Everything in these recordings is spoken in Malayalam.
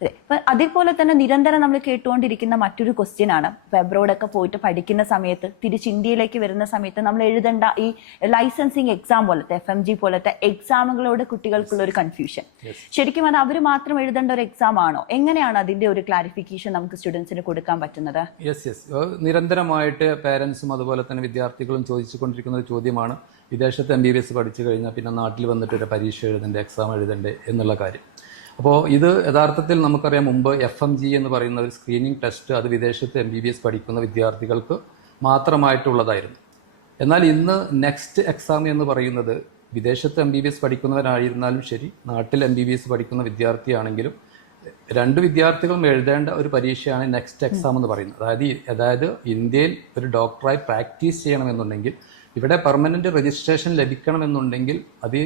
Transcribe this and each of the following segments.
അതെ. അപ്പൊ അതേപോലെ തന്നെ നിരന്തരം നമ്മൾ കേട്ടുകൊണ്ടിരിക്കുന്ന മറ്റൊരു ക്വസ്റ്റ്യൻ ആണ്. ഇപ്പൊ എബ്രോഡൊക്കെ ഒക്കെ പോയിട്ട് പഠിക്കുന്ന സമയത്ത് തിരിച്ച് ഇന്ത്യയിലേക്ക് വരുന്ന സമയത്ത് നമ്മൾ എഴുതേണ്ട ഈ ലൈസൻസിങ് എക്സാം പോലത്തെ എഫ് എം ജി പോലത്തെ എക്സാമുകളോട് കുട്ടികൾക്കുള്ള ഒരു കൺഫ്യൂഷൻ ശരിക്കും അത് അവർ മാത്രം എഴുതേണ്ട ഒരു എക്സാം ആണോ? എങ്ങനെയാണ് അതിന്റെ ഒരു ക്ലാരിഫിക്കേഷൻ നമുക്ക് സ്റ്റുഡൻസിന് കൊടുക്കാൻ പറ്റുന്നത്? യെസ് യെസ് നിരന്തരമായിട്ട് പേരൻസും അതുപോലെ തന്നെ വിദ്യാർത്ഥികളും ചോദിച്ചുകൊണ്ടിരിക്കുന്ന ഒരു ചോദ്യമാണ് വിദേശത്ത് എം ബി ബി എസ് പഠിച്ചു കഴിഞ്ഞാൽ പിന്നെ നാട്ടിൽ വന്നിട്ട് ഒരു പരീക്ഷ എഴുതണ്ടേ എക്സാം എഴുതണ്ടേ എന്നുള്ള കാര്യം. അപ്പോൾ ഇത് യഥാർത്ഥത്തിൽ നമുക്കറിയാം മുമ്പ് എഫ് എം ജി എന്ന് പറയുന്ന ഒരു സ്ക്രീനിങ് ടെസ്റ്റ് അത് വിദേശത്ത് എം ബി ബി എസ് പഠിക്കുന്ന വിദ്യാർത്ഥികൾക്ക് മാത്രമായിട്ടുള്ളതായിരുന്നു. എന്നാൽ ഇന്ന് നെക്സ്റ്റ് എക്സാം എന്ന് പറയുന്നത് വിദേശത്ത് എം ബി ബി എസ് പഠിക്കുന്നവരായിരുന്നാലും ശരി നാട്ടിൽ എം ബി ബി എസ് പഠിക്കുന്ന വിദ്യാർത്ഥിയാണെങ്കിലും രണ്ട് വിദ്യാർത്ഥികളും എഴുതേണ്ട ഒരു പരീക്ഷയാണ് നെക്സ്റ്റ് എക്സാം എന്ന് പറയുന്നത്. അതായത് അതായത് ഇന്ത്യയിൽ ഒരു ഡോക്ടറായി പ്രാക്ടീസ് ചെയ്യണമെന്നുണ്ടെങ്കിൽ ഇവിടെ പെർമനന്റ് രജിസ്ട്രേഷൻ ലഭിക്കണമെന്നുണ്ടെങ്കിൽ അത്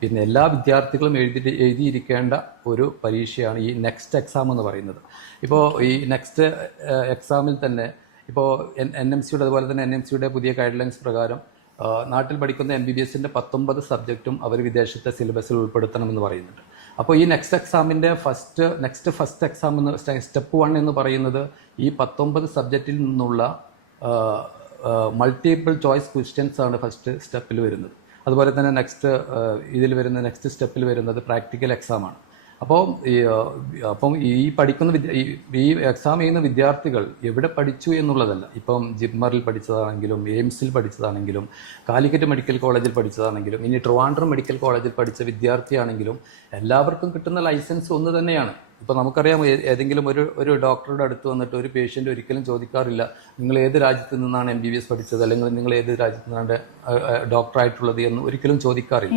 പിന്നെ എല്ലാ വിദ്യാർത്ഥികളും എഴുതി എഴുതിയിരിക്കേണ്ട ഒരു പരീക്ഷയാണ് ഈ നെക്സ്റ്റ് എക്സാം എന്ന് പറയുന്നത്. ഇപ്പോൾ ഈ നെക്സ്റ്റ് എക്സാമിൽ തന്നെ ഇപ്പോൾ എൻ എൻ എം സിയുടെ അതുപോലെ തന്നെ എൻ എം സിയുടെ പുതിയ ഗൈഡ് ലൈൻസ് പ്രകാരം നാട്ടിൽ പഠിക്കുന്ന എം ബി ബി എസിന്റെ പത്തൊമ്പത് സബ്ജക്റ്റും അവർ വിദേശത്തെ സിലബസിൽ ഉൾപ്പെടുത്തണമെന്ന് പറയുന്നുണ്ട്. അപ്പോൾ ഈ നെക്സ്റ്റ് എക്സാമിന്റെ ഫസ്റ്റ് നെക്സ്റ്റ് ഫസ്റ്റ് എക്സാം എന്ന് സ്റ്റെപ്പ് വൺ എന്ന് പറയുന്നത് ഈ പത്തൊമ്പത് സബ്ജക്റ്റിൽ നിന്നുള്ള മൾട്ടിപ്പിൾ ചോയ്സ് ക്വസ്റ്റ്യൻസ് ആണ് ഫസ്റ്റ് സ്റ്റെപ്പിൽ വരുന്നത്. അതുപോലെ തന്നെ നെക്സ്റ്റ് ഇതിൽ വരുന്ന നെക്സ്റ്റ് സ്റ്റെപ്പിൽ വരുന്നത് പ്രാക്ടിക്കൽ എക്സാം ആണ്. അപ്പോൾ ഈ അപ്പം ഈ പഠിക്കുന്ന ഈ- എക്സാം ചെയ്യുന്ന വിദ്യാർത്ഥികൾ എവിടെ പഠിച്ചു എന്നുള്ളതല്ല. ഇപ്പം ജിപ്മറിൽ പഠിച്ചതാണെങ്കിലും എയിംസിൽ പഠിച്ചതാണെങ്കിലും കാലിക്കറ്റ് മെഡിക്കൽ കോളേജിൽ പഠിച്ചതാണെങ്കിലും ഇനി ട്രിവാൻഡ്രം മെഡിക്കൽ കോളേജിൽ പഠിച്ച വിദ്യാർത്ഥിയാണെങ്കിലും എല്ലാവർക്കും കിട്ടുന്ന ലൈസൻസ് ഒന്ന് തന്നെയാണ്. ഇപ്പം നമുക്കറിയാം ഏതെങ്കിലും ഒരു ഒരു ഡോക്ടറുടെ അടുത്ത് വന്നിട്ട് ഒരു പേഷ്യന്റ് ഒരിക്കലും ചോദിക്കാറില്ല നിങ്ങൾ ഏത് രാജ്യത്ത് നിന്നാണ് എം ബി ബി എസ് പഠിച്ചത്? അല്ലെങ്കിൽ നിങ്ങൾ ഏത് രാജ്യത്ത് നിന്നാണ് ഡോക്ടറായിട്ടുള്ളത്? എന്ന് ഒരിക്കലും ചോദിക്കാറില്ല.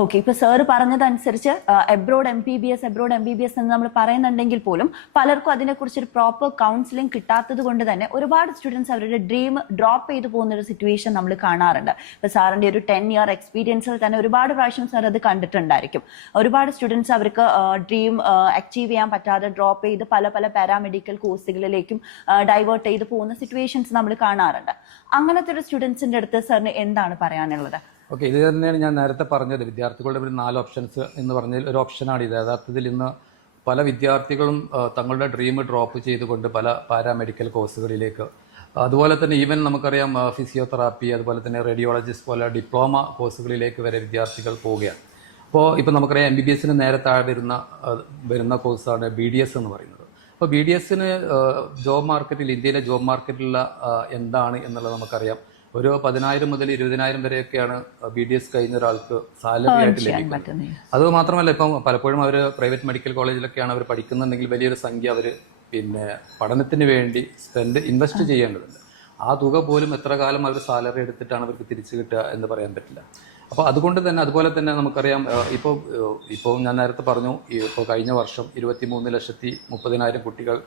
ഓക്കെ ഇപ്പൊ സാറ് പറഞ്ഞതനുസരിച്ച് abroad M B B S abroad M B B S എന്ന് നമ്മൾ പറയുന്നുണ്ടെങ്കിൽ പോലും പലർക്കും അതിനെക്കുറിച്ച് ഒരു പ്രോപ്പർ കൗൺസിലിംഗ് കിട്ടാത്തത് കൊണ്ട് തന്നെ ഒരുപാട് സ്റ്റുഡൻസ് അവരുടെ ഡ്രീം ഡ്രോപ്പ് ചെയ്തു പോകുന്ന ഒരു സിറ്റുവേഷൻ നമ്മൾ കാണാറുണ്ട്. ഇപ്പൊ സാറിന്റെ ഒരു ടെൻ ഇയർ എക്സ്പീരിയൻസിൽ തന്നെ ഒരുപാട് പ്രാവശ്യം സാർ അത് കണ്ടിട്ടുണ്ടായിരിക്കും. ഒരുപാട് സ്റ്റുഡൻസ് അവർക്ക് ഡ്രീം അച്ചീവ് ചെയ്യാൻ പറ്റാതെ ഡ്രോപ്പ് ചെയ്ത് പല പല പാരാമെഡിക്കൽ കോഴ്സുകളിലേക്കും ഡൈവേർട്ട് ചെയ്ത് പോകുന്ന സിറ്റുവേഷൻസ് നമ്മൾ കാണാറുണ്ട്. അങ്ങനത്തെ ഒരു സ്റ്റുഡൻസിന്റെ അടുത്ത് സാറിന് എന്താണ് പറയാനുള്ളത്? ഓക്കെ ഇത് തന്നെയാണ് ഞാൻ നേരത്തെ പറഞ്ഞത്. വിദ്യാർത്ഥികളുടെ ഒരു നാല് ഓപ്ഷൻസ് എന്ന് പറഞ്ഞതിൽ ഒരു ഓപ്ഷനാണ് ഇത്. യഥാർത്ഥത്തിൽ ഇന്ന് പല വിദ്യാർത്ഥികളും തങ്ങളുടെ ഡ്രീം ഡ്രോപ്പ് ചെയ്തുകൊണ്ട് പല പാരാമെഡിക്കൽ കോഴ്സുകളിലേക്ക്. അതുപോലെ തന്നെ ഈവൻ നമുക്കറിയാം ഫിസിയോതെറാപ്പി അതുപോലെ തന്നെ റേഡിയോളജിസ്റ്റ് പോലെ ഡിപ്ലോമ കോഴ്സുകളിലേക്ക് വരെ വിദ്യാർത്ഥികൾ പോവുകയാണ്. അപ്പോൾ ഇപ്പോൾ നമുക്കറിയാം എം ബി ബി എസിന് നേരെ താഴെ വരുന്ന വരുന്ന കോഴ്സാണ് ബി ഡി എസ് എന്ന് പറയുന്നത്. അപ്പോൾ ബി ഡി എസിന് ജോബ് മാർക്കറ്റിൽ ഇന്ത്യയിലെ ജോബ് മാർക്കറ്റിലുള്ള എന്താണ് എന്നുള്ളത് നമുക്കറിയാം. ഒരു പതിനായിരം മുതൽ ഇരുപതിനായിരം വരെയൊക്കെയാണ് ബി ഡി എസ് കഴിഞ്ഞ ഒരാൾക്ക് സാലറി ആയിട്ട് ലഭിക്കുന്നത്. അത് മാത്രമല്ല ഇപ്പം പലപ്പോഴും അവർ പ്രൈവറ്റ് മെഡിക്കൽ കോളേജിലൊക്കെയാണ് അവർ പഠിക്കുന്നുണ്ടെങ്കിൽ വലിയൊരു സംഖ്യ അവർ പിന്നെ പഠനത്തിന് വേണ്ടി സ്പെൻഡ് ഇൻവെസ്റ്റ് ചെയ്യേണ്ടതുണ്ട്. ആ തുക പോലും എത്ര കാലം അവർ സാലറി എടുത്തിട്ടാണ് അവർക്ക് തിരിച്ചു കിട്ടുക എന്ന് പറയാൻ പറ്റില്ല. അപ്പോൾ അതുകൊണ്ട് തന്നെ അതുപോലെ തന്നെ നമുക്കറിയാം ഇപ്പോൾ ഇപ്പോൾ ഞാൻ നേരത്തെ പറഞ്ഞു ഇപ്പോൾ കഴിഞ്ഞ വർഷം ഇരുപത്തി മൂന്ന് ലക്ഷത്തി മുപ്പതിനായിരം കുട്ടികൾ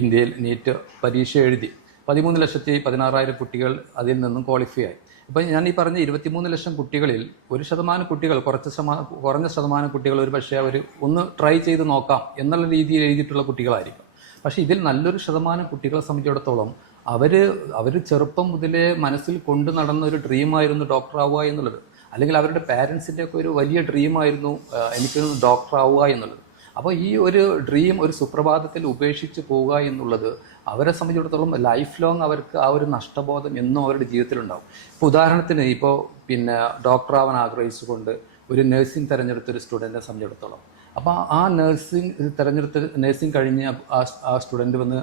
ഇന്ത്യയിൽ നീറ്റ് പരീക്ഷ എഴുതി. പതിമൂന്ന് ലക്ഷത്തി പതിനാറായിരം കുട്ടികൾ അതിൽ നിന്നും ക്വാളിഫൈ ആയി. ഇപ്പം ഞാൻ ഈ പറഞ്ഞ ഇരുപത്തിമൂന്ന് ലക്ഷം കുട്ടികളിൽ ഒരു ശതമാനം കുട്ടികൾ കുറച്ച് ശതമാനം കുറഞ്ഞ ശതമാനം കുട്ടികൾ ഒരു പക്ഷേ അവർ ഒന്ന് ട്രൈ ചെയ്ത് നോക്കാം എന്നുള്ള രീതിയിൽ എഴുതിയിട്ടുള്ള കുട്ടികളായിരിക്കും. പക്ഷേ ഇതിൽ നല്ലൊരു ശതമാനം കുട്ടികളെ സംബന്ധിച്ചിടത്തോളം അവർ അവർ ചെറുപ്പം മുതലേ മനസ്സിൽ കൊണ്ടു നടന്ന ഒരു ഡ്രീമായിരുന്നു ഡോക്ടർ ആവുക എന്നുള്ളത്. അല്ലെങ്കിൽ അവരുടെ പാരൻസിന്റെ ഒക്കെ ഒരു വലിയ ഡ്രീമായിരുന്നു എനിക്ക് ഡോക്ടർ ആവുക എന്നുള്ളത്. അപ്പോൾ ഈ ഒരു ഡ്രീം ഒരു സുപ്രഭാതത്തിൽ ഉപേക്ഷിച്ച് പോവുക എന്നുള്ളത് അവരെ സംബന്ധിച്ചിടത്തോളം ലൈഫ് ലോങ് അവർക്ക് ആ ഒരു നഷ്ടബോധം എന്നും അവരുടെ ജീവിതത്തിലുണ്ടാവും. ഇപ്പോൾ ഉദാഹരണത്തിന് ഇപ്പോൾ പിന്നെ ഡോക്ടർ ആവാൻ ആഗ്രഹിച്ചുകൊണ്ട് ഒരു നഴ്സിംഗ് തിരഞ്ഞെടുത്ത ഒരു സ്റ്റുഡന്റിനെ സംബന്ധിച്ചിടത്തോളം. അപ്പോൾ ആ നഴ്സിംഗ് തിരഞ്ഞെടുത്ത് നഴ്സിംഗ് കഴിഞ്ഞ് ആ സ്റ്റുഡന്റ് വന്ന്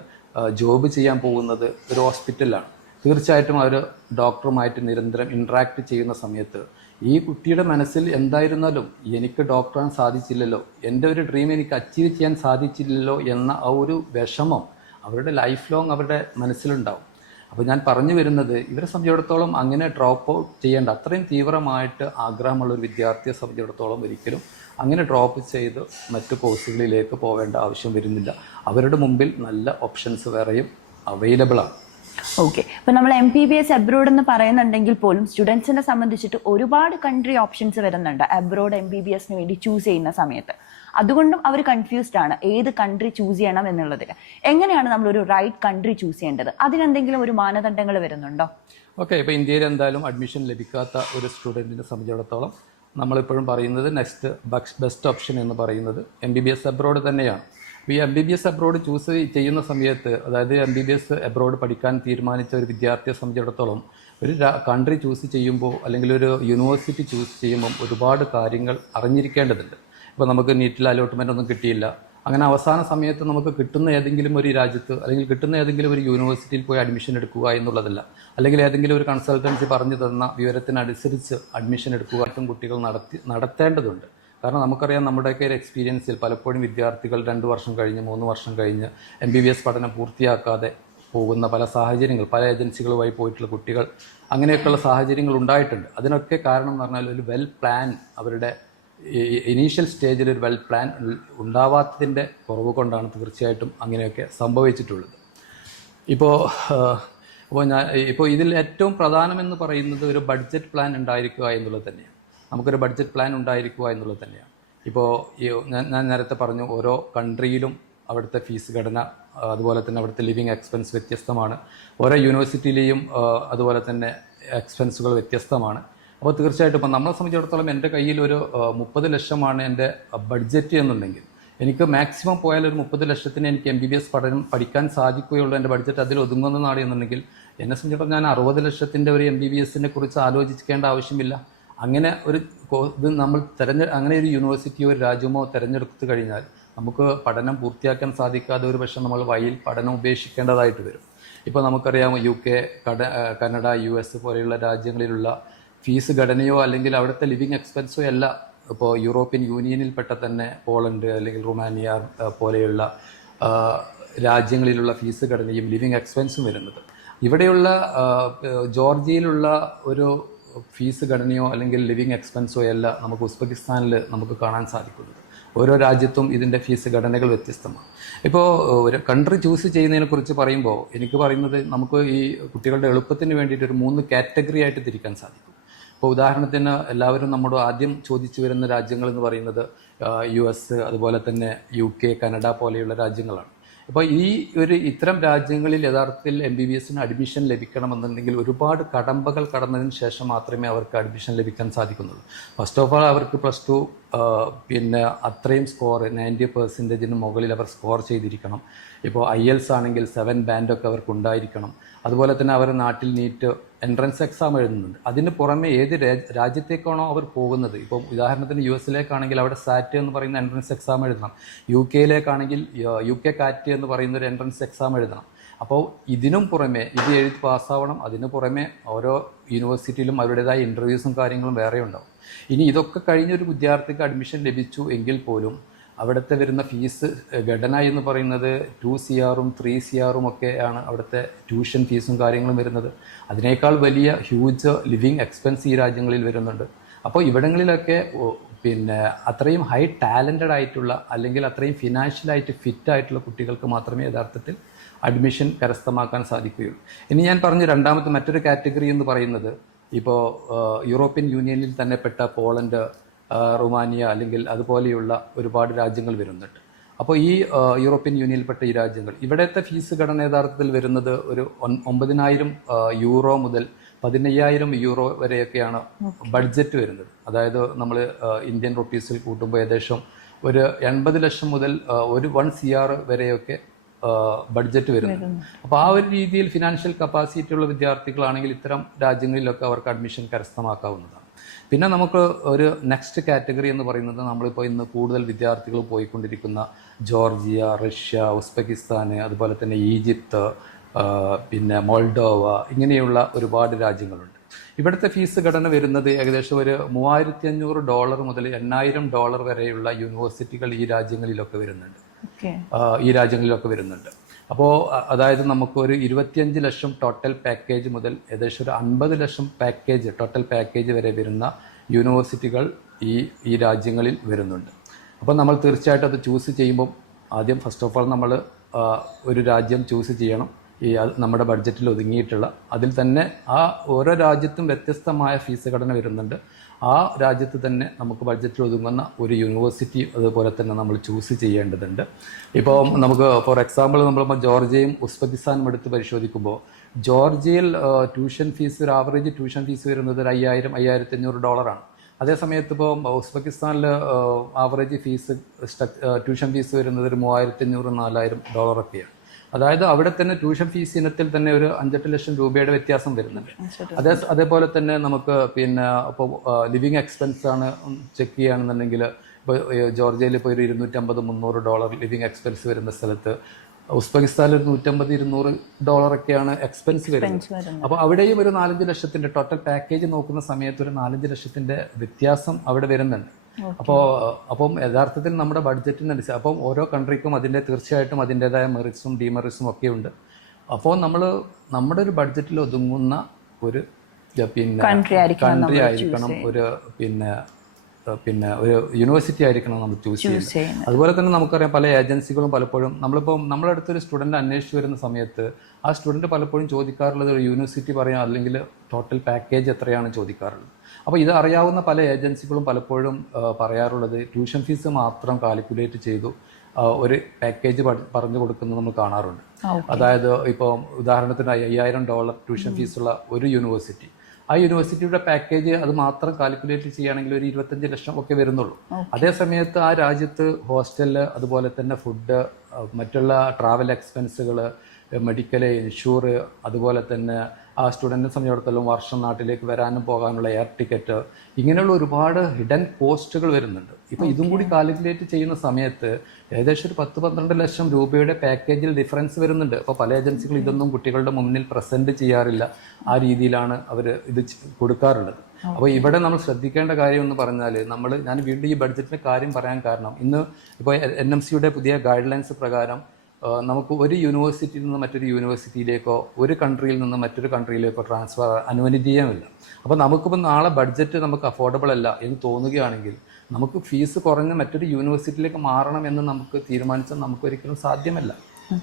ജോബ് ചെയ്യാൻ പോകുന്നത് ഒരു ഹോസ്പിറ്റലിലാണ് തീർച്ചയായിട്ടും അവർ ഡോക്ടറുമായിട്ട് നിരന്തരം ഇൻട്രാക്ട് ചെയ്യുന്ന സമയത്ത് ഈ കുട്ടിയുടെ മനസ്സിൽ എന്തായിരുന്നാലും എനിക്ക് ഡോക്ടറാൻ സാധിച്ചില്ലല്ലോ എന്റെ ഒരു ഡ്രീം എനിക്ക് അച്ചീവ് ചെയ്യാൻ സാധിച്ചില്ലല്ലോ എന്ന ആ ഒരു വിഷമം അവരുടെ ലൈഫ് ലോങ് അവരുടെ മനസ്സിലുണ്ടാവും. അപ്പോൾ ഞാൻ പറഞ്ഞു വരുന്നത് ഇവരെ സംബന്ധിച്ചിടത്തോളം അങ്ങനെ ഡ്രോപ്പ് ഔട്ട് ചെയ്യേണ്ട അത്രയും തീവ്രമായിട്ട് ആഗ്രഹമുള്ള ഒരു വിദ്യാർത്ഥിയെ സംബന്ധിച്ചിടത്തോളം ഒരിക്കലും അങ്ങനെ ഡ്രോപ്പ് ചെയ്ത് മറ്റു കോഴ്സുകളിലേക്ക് പോവേണ്ട ആവശ്യം വരുന്നില്ല. അവരുടെ മുമ്പിൽ നല്ല ഓപ്ഷൻസ് വേറെയും അവൈലബിൾ ആണ്. ഓക്കെ ഇപ്പൊ നമ്മൾ M P B S abroad എന്ന് പറയുന്നുണ്ടെങ്കിൽ പോലും സ്റ്റുഡൻസിനെ സംബന്ധിച്ചിട്ട് ഒരുപാട് കൺട്രി ഓപ്ഷൻസ് വരുന്നുണ്ട് അബ്രോഡ് എം ബി ബി എസിന് വേണ്ടി ചൂസ് ചെയ്യുന്ന സമയത്ത്. അതുകൊണ്ടും അവർ കൺഫ്യൂസ്ഡ് ആണ്. ഏത് കൺട്രി ചൂസ് ചെയ്യണം എന്നുള്ളതിൽ എങ്ങനെയാണ് നമ്മൾ ഒരു റൈറ്റ് കൺട്രി ചൂസ് ചെയ്യേണ്ടത്? അതിനെന്തെങ്കിലും ഒരു മാനദണ്ഡങ്ങൾ വരുന്നുണ്ടോ? ഓക്കെ ഇപ്പോൾ ഇന്ത്യയിൽ എന്തായാലും അഡ്മിഷൻ ലഭിക്കാത്ത ഒരു സ്റ്റുഡന്റിനെ സംബന്ധിച്ചിടത്തോളം നമ്മളിപ്പോഴും പറയുന്നത് നെക്സ്റ്റ് ബെസ്റ്റ് ഓപ്ഷൻ എന്ന് പറയുന്നത് M B B S abroad തന്നെയാണ്. ഈ M B B S abroad choose ചെയ്യുന്ന സമയത്ത് അതായത് M B B S abroad പഠിക്കാൻ തീരുമാനിച്ച ഒരു വിദ്യാർത്ഥിയെ സംബന്ധിച്ചിടത്തോളം ഒരു കൺട്രി ചൂസ് ചെയ്യുമ്പോൾ അല്ലെങ്കിൽ ഒരു യൂണിവേഴ്സിറ്റി ചൂസ് ചെയ്യുമ്പം ഒരുപാട് കാര്യങ്ങൾ അറിഞ്ഞിരിക്കേണ്ടതുണ്ട്. ഇപ്പോൾ നമുക്ക് നീറ്റിൽ അലോട്ട്മെന്റ് ഒന്നും കിട്ടിയില്ല. അങ്ങനെ അവസാന സമയത്ത് നമുക്ക് കിട്ടുന്ന ഏതെങ്കിലും ഒരു രാജ്യത്ത് അല്ലെങ്കിൽ കിട്ടുന്ന ഏതെങ്കിലും ഒരു യൂണിവേഴ്സിറ്റിയിൽ പോയി അഡ്മിഷൻ എടുക്കുക എന്നുള്ളതല്ല. അല്ലെങ്കിൽ ഏതെങ്കിലും ഒരു കൺസൾട്ടൻസി പറഞ്ഞു തന്ന വിവരത്തിനനുസരിച്ച് അഡ്മിഷൻ എടുക്കുക കുട്ടികൾ നടത്തി നടത്തേണ്ടതുണ്ട്. കാരണം നമുക്കറിയാം നമ്മുടെയൊക്കെ ഒരു എക്സ്പീരിയൻസിൽ പലപ്പോഴും വിദ്യാർത്ഥികൾ രണ്ട് വർഷം കഴിഞ്ഞ് മൂന്ന് വർഷം കഴിഞ്ഞ് എം ബി ബി എസ് പഠനം പൂർത്തിയാക്കാതെ പോകുന്ന പല സാഹചര്യങ്ങൾ പല ഏജൻസികളുമായി പോയിട്ടുള്ള കുട്ടികൾ അങ്ങനെയൊക്കെയുള്ള സാഹചര്യങ്ങൾ ഉണ്ടായിട്ടുണ്ട്. അതിനൊക്കെ കാരണം എന്ന് പറഞ്ഞാൽ ഒരു വെൽ പ്ലാൻ അവരുടെ ഇനീഷ്യൽ സ്റ്റേജിൽ ഒരു വെൽ പ്ലാൻ ഉണ്ടാവാത്തതിന്റെ കുറവ് കൊണ്ടാണ് തീർച്ചയായിട്ടും അങ്ങനെയൊക്കെ സംഭവിച്ചിട്ടുള്ളത്. ഇപ്പോൾ ഇപ്പോൾ ഞാൻ ഇപ്പോൾ ഇതിൽ ഏറ്റവും പ്രധാനമെന്ന് പറയുന്നത് ഒരു ബഡ്ജറ്റ് പ്ലാൻ ഉണ്ടായിരിക്കുക എന്നുള്ളത് തന്നെയാണ്. നമുക്കൊരു ബഡ്ജറ്റ് പ്ലാൻ ഉണ്ടായിരിക്കുക എന്നുള്ളത് തന്നെയാണ്. ഇപ്പോൾ ഈ ഞാൻ നേരത്തെ പറഞ്ഞു ഓരോ കൺട്രിയിലും അവിടുത്തെ ഫീസ് ഘടന അതുപോലെ തന്നെ അവിടുത്തെ ലിവിങ് എക്സ്പെൻസ് വ്യത്യസ്തമാണ്. ഓരോ യൂണിവേഴ്സിറ്റിയിലെയും അതുപോലെ തന്നെ എക്സ്പെൻസുകൾ വ്യത്യസ്തമാണ്. അപ്പോൾ തീർച്ചയായിട്ടും ഇപ്പം നമ്മളെ സംബന്ധിച്ചിടത്തോളം എന്റെ കയ്യിൽ ഒരു മുപ്പത് ലക്ഷമാണ് എന്റെ ബഡ്ജറ്റ് എന്നുണ്ടെങ്കിൽ എനിക്ക് മാക്സിമം പോയാൽ ഒരു മുപ്പത് ലക്ഷത്തിന് എനിക്ക് എം ബി ബി എസ് പഠനം പഠിക്കാൻ സാധിക്കുകയുള്ളൂ എന്റെ ബഡ്ജറ്റ് അതിൽ ഒതുങ്ങുന്നതാണ് എന്നുണ്ടെങ്കിൽ എന്നെ സംബന്ധിച്ചിടത്തോളം ഞാൻ അറുപത് ലക്ഷത്തിന്റെ ഒരു എം ബി ബി എസിനെ കുറിച്ച് ആലോചിക്കേണ്ട ആവശ്യമില്ല. അങ്ങനെ ഒരു ഇത് നമ്മൾ തിരഞ്ഞെ അങ്ങനെ ഒരു യൂണിവേഴ്സിറ്റിയോ ഒരു രാജ്യമോ തിരഞ്ഞെടുത്ത് കഴിഞ്ഞാൽ നമുക്ക് പഠനം പൂർത്തിയാക്കാൻ സാധിക്കാതെ ഒരു പക്ഷേ നമ്മൾ വഴിയിൽ പഠനം ഉപേക്ഷിക്കേണ്ടതായിട്ട് വരും. ഇപ്പോൾ നമുക്കറിയാം യു കെ കട കനഡ യു എസ് പോലെയുള്ള രാജ്യങ്ങളിലുള്ള ഫീസ് ഘടനയോ അല്ലെങ്കിൽ അവിടുത്തെ ലിവിങ് എക്സ്പെൻസോ അല്ല. ഇപ്പോൾ യൂറോപ്യൻ യൂണിയനിൽപ്പെട്ട തന്നെ പോളണ്ട് അല്ലെങ്കിൽ റുമാനിയ പോലെയുള്ള രാജ്യങ്ങളിലുള്ള ഫീസ് ഘടനയും ലിവിങ് എക്സ്പെൻസും വരുന്നത്. ഇവിടെയുള്ള ജോർജിയയിലുള്ള ഒരു ഫീസ് ഘടനയോ അല്ലെങ്കിൽ ലിവിങ് എക്സ്പെൻസോ അല്ല നമുക്ക് ഉസ്ബെക്കിസ്ഥാനിൽ നമുക്ക് കാണാൻ സാധിക്കുന്നത്. ഓരോ രാജ്യത്തും ഇതിന്റെ ഫീസ് ഘടനകൾ വ്യത്യസ്തമാണ്. ഇപ്പോൾ ഒരു കൺട്രി ചൂസ് ചെയ്യുന്നതിനെക്കുറിച്ച് പറയുമ്പോൾ എനിക്ക് പറയുന്നത് നമുക്ക് ഈ കുട്ടികളുടെ എളുപ്പത്തിന് വേണ്ടിയിട്ട് ഒരു മൂന്ന് കാറ്റഗറി ആയിട്ട് തിരിക്കാൻ സാധിക്കും. ഇപ്പോൾ ഉദാഹരണത്തിന് എല്ലാവരും നമ്മുടെ ആദ്യം ചോദിച്ചു വരുന്ന രാജ്യങ്ങൾ എന്ന് പറയുന്നത് യു എസ് അതുപോലെ തന്നെ യു കെ കനഡ പോലെയുള്ള രാജ്യങ്ങളാണ്. അപ്പോൾ ഈ ഒരു ഇത്തരം രാജ്യങ്ങളിൽ യഥാർത്ഥത്തിൽ എം ബി ബി എസിന് അഡ്മിഷൻ ലഭിക്കണമെന്നുണ്ടെങ്കിൽ ഒരുപാട് കടമ്പകൾ കടന്നതിന് ശേഷം മാത്രമേ അവർക്ക് അഡ്മിഷൻ ലഭിക്കാൻ സാധിക്കുന്നുള്ളൂ. ഫസ്റ്റ് ഓഫ് ഓൾ അവർക്ക് പ്ലസ് ടു പിന്നെ അത്രയും സ്കോർ നയന്റി പെർസെന്റേജിന് മുകളിൽ അവർ സ്കോർ ചെയ്തിരിക്കണം. ഇപ്പോൾ ഐ എൽസ് ആണെങ്കിൽ സെവൻ ബാൻഡൊക്കെ അവർക്ക് ഉണ്ടായിരിക്കണം. അതുപോലെ തന്നെ അവർ നാട്ടിൽ നീറ്റ് എൻട്രൻസ് എക്സാം എഴുതുന്നുണ്ട്. അതിന് പുറമെ ഏത് രാജ്യത്തേക്കാണോ അവർ പോകുന്നത്? ഇപ്പോൾ ഉദാഹരണത്തിന് യു എസിലേക്കാണെങ്കിൽ അവിടെ സാറ്റ് എന്ന് പറയുന്ന എൻട്രൻസ് എക്സാം എഴുതണം. യു കെയിലേക്കാണെങ്കിൽ യു കെ കാറ്റ് എന്ന് പറയുന്ന ഒരു എൻട്രൻസ് എക്സാം എഴുതണം. അപ്പോൾ ഇതിനും പുറമെ ഇത് എഴുതി പാസ്സാവണം അതിന് പുറമെ ഓരോ യൂണിവേഴ്സിറ്റിയിലും അവരുടേതായ ഇന്റർവ്യൂസും കാര്യങ്ങളും വേറെ ഉണ്ടാവും ഇനി ഇതൊക്കെ കഴിഞ്ഞൊരു വിദ്യാർത്ഥിക്ക് അഡ്മിഷൻ ലഭിച്ചു എങ്കിൽ പോലും അവിടുത്തെ വരുന്ന ഫീസ് ഘടന എന്ന് പറയുന്നത് ടു സി ആറും ത്രീ സി ആറും ഒക്കെയാണ് അവിടുത്തെ ട്യൂഷൻ ഫീസും കാര്യങ്ങളും വരുന്നത്. അതിനേക്കാൾ വലിയ ഹ്യൂജ് ലിവിങ് എക്സ്പെൻസ് ഈ രാജ്യങ്ങളിൽ വരുന്നുണ്ട്. അപ്പോൾ ഇവിടങ്ങളിലൊക്കെ പിന്നെ അത്രയും ഹൈ ടാലന്റഡ് ആയിട്ടുള്ള അല്ലെങ്കിൽ അത്രയും ഫിനാൻഷ്യലായിട്ട് ഫിറ്റ് ആയിട്ടുള്ള കുട്ടികൾക്ക് മാത്രമേ യഥാർത്ഥത്തിൽ അഡ്മിഷൻ കരസ്ഥമാക്കാൻ സാധിക്കുകയുള്ളൂ. ഇനി ഞാൻ പറഞ്ഞ രണ്ടാമത്തെ മറ്റൊരു കാറ്റഗറി എന്ന് പറയുന്നത് ഇപ്പോൾ യൂറോപ്യൻ യൂണിയനിൽ തന്നെ പെട്ട പോളണ്ട് റുമാനിയ അല്ലെങ്കിൽ അതുപോലെയുള്ള ഒരുപാട് രാജ്യങ്ങൾ വരുന്നുണ്ട്. അപ്പോൾ ഈ യൂറോപ്യൻ യൂണിയനിൽ പെട്ട ഈ രാജ്യങ്ങൾ ഇവിടുത്തെ ഫീസ് ഘടന യഥാർത്ഥത്തിൽ വരുന്നത് ഒരു ഒമ്പതിനായിരം യൂറോ മുതൽ പതിനയ്യായിരം യൂറോ വരെയൊക്കെയാണ് ബഡ്ജറ്റ് വരുന്നത്. അതായത് നമ്മൾ ഇന്ത്യൻ റുപ്പീസിൽ കൂട്ടുമ്പോൾ ഏകദേശം ഒരു എൺപത് ലക്ഷം മുതൽ ഒരു വൺ സി ആർ വരെയൊക്കെ ബഡ്ജറ്റ് വരുന്നത്. അപ്പോൾ ആ ഒരു രീതിയിൽ ഫിനാൻഷ്യൽ കപ്പാസിറ്റി ഉള്ള വിദ്യാർത്ഥികളാണെങ്കിൽ ഇത്തരം രാജ്യങ്ങളിലൊക്കെ അവർക്ക് അഡ്മിഷൻ കരസ്ഥമാക്കാവുന്നതാണ്. പിന്നെ നമുക്ക് ഒരു നെക്സ്റ്റ് കാറ്റഗറി എന്ന് പറയുന്നത് നമ്മളിപ്പോൾ ഇന്ന് കൂടുതൽ വിദ്യാർത്ഥികൾ പോയിക്കൊണ്ടിരിക്കുന്ന ജോർജിയ റഷ്യ ഉസ്ബെക്കിസ്ഥാൻ അതുപോലെ തന്നെ ഈജിപ്ത് പിന്നെ മോൾഡോവ ഇങ്ങനെയുള്ള ഒരുപാട് രാജ്യങ്ങളുണ്ട്. ഇവിടുത്തെ ഫീസ് ഘടന വരുന്നത് ഏകദേശം ഒരു മൂവായിരത്തി അഞ്ഞൂറ് ഡോളർ മുതൽ എണ്ണായിരം ഡോളർ വരെയുള്ള യൂണിവേഴ്സിറ്റികൾ ഈ രാജ്യങ്ങളിലൊക്കെ വരുന്നുണ്ട്. ഈ രാജ്യങ്ങളിലൊക്കെ വരുന്നുണ്ട്. അപ്പോൾ അതായത് നമുക്ക് ഒരു ഇരുപത്തിയഞ്ച് ലക്ഷം ടോട്ടൽ പാക്കേജ് മുതൽ ഏകദേശം ഒരു അൻപത് ലക്ഷം പാക്കേജ് ടോട്ടൽ പാക്കേജ് വരെ വരുന്ന യൂണിവേഴ്സിറ്റികൾ ഈ ഈ രാജ്യങ്ങളിൽ വരുന്നുണ്ട്. അപ്പോൾ നമ്മൾ തീർച്ചയായിട്ടും അത് ചൂസ് ചെയ്യുമ്പോൾ ആദ്യം ഫസ്റ്റ് ഓഫ് ഓൾ നമ്മൾ ഒരു രാജ്യം ചൂസ് ചെയ്യണം. ഈ നമ്മുടെ ബഡ്ജറ്റിൽ ഒതുങ്ങിയിട്ടുള്ള അതിൽ തന്നെ ആ ഓരോ രാജ്യത്തും വ്യത്യസ്തമായ ഫീസ് ഘടന വരുന്നുണ്ട്. ആ രാജ്യത്ത് തന്നെ നമുക്ക് ബഡ്ജറ്റിൽ ഒതുങ്ങുന്ന ഒരു യൂണിവേഴ്സിറ്റി അതുപോലെ തന്നെ നമ്മൾ ചൂസ് ചെയ്യേണ്ടതുണ്ട്. ഇപ്പോൾ നമുക്ക് ഫോർ എക്സാമ്പിൾ നമ്മൾ ജോർജിയയും ഉസ്ബെക്കിസ്ഥാനും എടുത്ത് പരിശോധിക്കുമ്പോൾ ജോർജിയയിൽ ട്യൂഷൻ ഫീസ് ഒരു ആവറേജ് ട്യൂഷൻ ഫീസ് വരുന്നത് ഒരു അയ്യായിരം അയ്യായിരത്തി അഞ്ഞൂറ് ഡോളറാണ് അതേസമയത്ത് ഇപ്പോൾ ഉസ്ബെക്കിസ്ഥാനിൽ ആവറേജ് ഫീസ് ട്യൂഷൻ ഫീസ് വരുന്നത് ഒരു മൂവായിരത്തി അഞ്ഞൂറ് നാലായിരം ഡോളറൊക്കെയാണ് അതായത് അവിടെ തന്നെ ട്യൂഷൻ ഫീസ് ഇനത്തിൽ തന്നെ ഒരു അഞ്ചെട്ട് ലക്ഷം രൂപയുടെ വ്യത്യാസം വരുന്നുണ്ട്. അതേ അതേപോലെ തന്നെ നമുക്ക് പിന്നെ ഇപ്പോൾ ലിവിങ് എക്സ്പെൻസ് ആണ് ചെക്ക് ചെയ്യുകയാണെന്നുണ്ടെങ്കിൽ ഇപ്പോൾ ജോർജിയയിൽ ഇപ്പോൾ ഒരു ഇരുന്നൂറ്റമ്പത് മുന്നൂറ് ഡോളർ ലിവിങ് എക്സ്പെൻസ് വരുന്ന സ്ഥലത്ത് ഉസ്ബെക്കിസ്ഥാനിൽ ഒരു നൂറ്റമ്പത് ഇരുന്നൂറ് ഡോളറൊക്കെയാണ് എക്സ്പെൻസ് വരുന്നത്. അപ്പോൾ അവിടെയും ഒരു നാലഞ്ച് ലക്ഷത്തിന്റെ ടോട്ടൽ പാക്കേജ് നോക്കുന്ന സമയത്ത് ഒരു നാലഞ്ച് ലക്ഷത്തിന്റെ വ്യത്യാസം അവിടെ വരുന്നുണ്ട്. അപ്പോൾ അപ്പം യഥാർത്ഥത്തിൽ നമ്മുടെ ബഡ്ജറ്റിനനുസരിച്ച് അപ്പം ഓരോ കൺട്രിക്കും അതിന്റെ തീർച്ചയായിട്ടും അതിന്റേതായ മെറിറ്റ്സും ഡിമെറിറ്റ്സും ഒക്കെ ഉണ്ട് അപ്പോൾ നമ്മൾ നമ്മുടെ ഒരു ബഡ്ജറ്റിൽ ഒതുങ്ങുന്ന ഒരു പിന്നെ കൺട്രി ആയിരിക്കണം ഒരു പിന്നെ പിന്നെ ഒരു യൂണിവേഴ്സിറ്റി ആയിരിക്കണം നമ്മൾ ചൂസ് ചെയ്യുന്നത്. അതുപോലെ തന്നെ നമുക്കറിയാം പല ഏജൻസികളും പലപ്പോഴും നമ്മളിപ്പോൾ നമ്മുടെ അടുത്തൊരു സ്റ്റുഡന്റ് അന്വേഷിച്ച് വരുന്ന സമയത്ത് ആ സ്റ്റുഡന്റ് പലപ്പോഴും ചോദിക്കാറുള്ളത് ഒരു യൂണിവേഴ്സിറ്റി പറയാം അല്ലെങ്കിൽ ടോട്ടൽ പാക്കേജ് എത്രയാണ് ചോദിക്കാറുള്ളത് അപ്പോൾ ഇത് അറിയാവുന്ന പല ഏജൻസികളും പലപ്പോഴും പറയാറുള്ളത് ട്യൂഷൻ ഫീസ് മാത്രം കാൽക്കുലേറ്റ് ചെയ്തു ഒരു പാക്കേജ് പറഞ്ഞു കൊടുക്കുന്നത് നമ്മൾ കാണാറുണ്ട്. അതായത് ഇപ്പോൾ ഉദാഹരണത്തിന് അയ്യായിരം ഡോളർ ട്യൂഷൻ ഫീസുള്ള ഒരു യൂണിവേഴ്സിറ്റി. ആ യൂണിവേഴ്സിറ്റിയുടെ പാക്കേജ് അത് മാത്രം കാൽക്കുലേറ്റ് ചെയ്യുകയാണെങ്കിൽ ഒരു ഇരുപത്തഞ്ച് ലക്ഷം ഒക്കെ വരുന്നുള്ളൂ. അതേ സമയത്ത് ആ രാജ്യത്ത് ഹോസ്റ്റൽ അതുപോലെ തന്നെ ഫുഡ് മറ്റുള്ള ട്രാവൽ എക്സ്പെൻസുകൾ മെഡിക്കൽ ഇൻഷൂർ അതുപോലെ തന്നെ ആ സ്റ്റുഡന്റിനെ സംബന്ധിച്ചിടത്തോളം വർഷം നാട്ടിലേക്ക് വരാനും പോകാനുള്ള എയർ ടിക്കറ്റ് ഇങ്ങനെയുള്ള ഒരുപാട് ഹിഡൻ കോസ്റ്റുകൾ വരുന്നുണ്ട്. ഇപ്പം ഇതും കൂടി കാൽക്കുലേറ്റ് ചെയ്യുന്ന സമയത്ത് ഏകദേശം ഒരു പത്ത് പന്ത്രണ്ട് ലക്ഷം രൂപയുടെ പാക്കേജിൽ ഡിഫറൻസ് വരുന്നുണ്ട്. അപ്പോൾ പല ഏജൻസികൾ ഇതൊന്നും കുട്ടികളുടെ മുന്നിൽ പ്രസന്റ് ചെയ്യാറില്ല. ആ രീതിയിലാണ് അവർ ഇത് കൊടുക്കാറുള്ളത്. അപ്പോൾ ഇവിടെ നമ്മൾ ശ്രദ്ധിക്കേണ്ട കാര്യം എന്ന് പറഞ്ഞാൽ നമ്മൾ ഞാൻ വീണ്ടും ഈ ബഡ്ജറ്റിന്റെ കാര്യം പറയാൻ കാരണം ഇന്ന് ഇപ്പോൾ എൻ എം സിയുടെ പുതിയ ഗൈഡ് ലൈൻസ് പ്രകാരം നമുക്ക് ഒരു യൂണിവേഴ്സിറ്റിയിൽ നിന്ന് മറ്റൊരു യൂണിവേഴ്സിറ്റിയിലേക്കോ ഒരു കൺട്രിയിൽ നിന്ന് മറ്റൊരു കൺട്രിയിലേക്കോ ട്രാൻസ്ഫർ അനുവദിക്കുകയുമില്ല. അപ്പോൾ നമുക്കിപ്പോൾ നാളെ ബഡ്ജറ്റ് നമുക്ക് അഫോർഡബിൾ അല്ല എന്ന് തോന്നുകയാണെങ്കിൽ നമുക്ക് ഫീസ് കുറഞ്ഞ മറ്റൊരു യൂണിവേഴ്സിറ്റിയിലേക്ക് മാറണം എന്ന് നമുക്ക് തീരുമാനിച്ചാൽ നമുക്ക് ഒരിക്കലും സാധ്യമല്ല.